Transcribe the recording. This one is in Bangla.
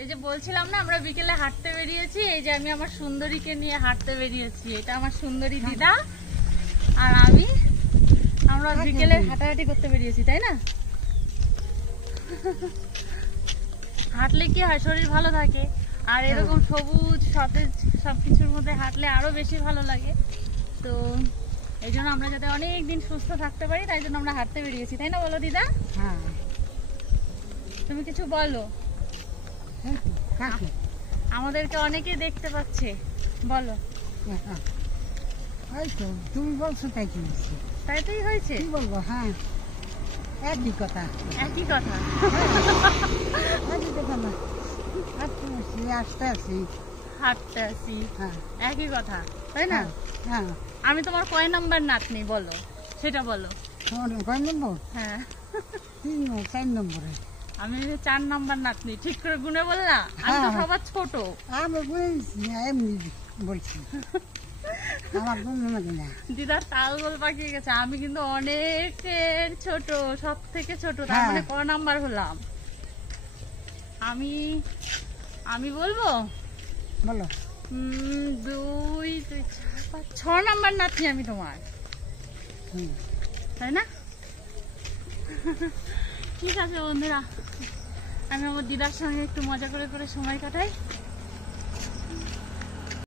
এই যে বলছিলাম না আমরা বিকেলে হাঁটতে বেরিয়েছি, এই যে আমি আমার সুন্দরীকে নিয়ে হাঁটতে বেরিয়েছি। এটা আমার সুন্দরী দিদা আর আমরা বিকেলে হাঁটাহাঁটি করতে বেরিয়েছি, তাই না? হাঁটলে কি হয়, শরীর ভালো থাকে, আর এরকম সবুজ সতেজ সবকিছুর মধ্যে হাঁটলে আরো বেশি ভালো লাগে। তো এই জন্য আমরা যাতে অনেক দিন সুস্থ থাকতে পারি, তাই জন্য আমরা হাঁটতে বেরিয়েছি, তাই না বলো দিদা? হ্যাঁ, তুমি কিছু বলো। আমাদেরকে অনেকে দেখতে পাচ্ছে, বলো। তুমি বলছো তাই কি তাই তোই হয়েছে, কি বলবো? হ্যাঁ, একই কথা একই কথা একই কথা না, আসতে আসি হাঁটতে আসি, একই কথা, তাই না? হ্যাঁ। আমি তোমার কয় নাম্বার নাতনি বলো, সেটা বলো। কয় নম্বর? হ্যাঁ, 4 নম্বরে। আমি 4 নাম্বার নাতনি, ঠিক করে গুনে বললা? আমি তো সবার ছোট। আমি বলছি এমনি বলছি, আমার গুণ লাগে না। দিদার তালগোল পাকিয়ে গেছে, আমি কিন্তু অনেকের ছোট, সব থেকে ছোট। তার মানে ক নাম্বার হলাম আমি বলবো, বলো। 2 3 4 5 6 নাম্বার নাতনি আমি তোমার, তাই না? ঠিক আছে বন্ধুরা, আমি আমার দিদার সঙ্গে একটু মজা করে করে সময় কাটাই।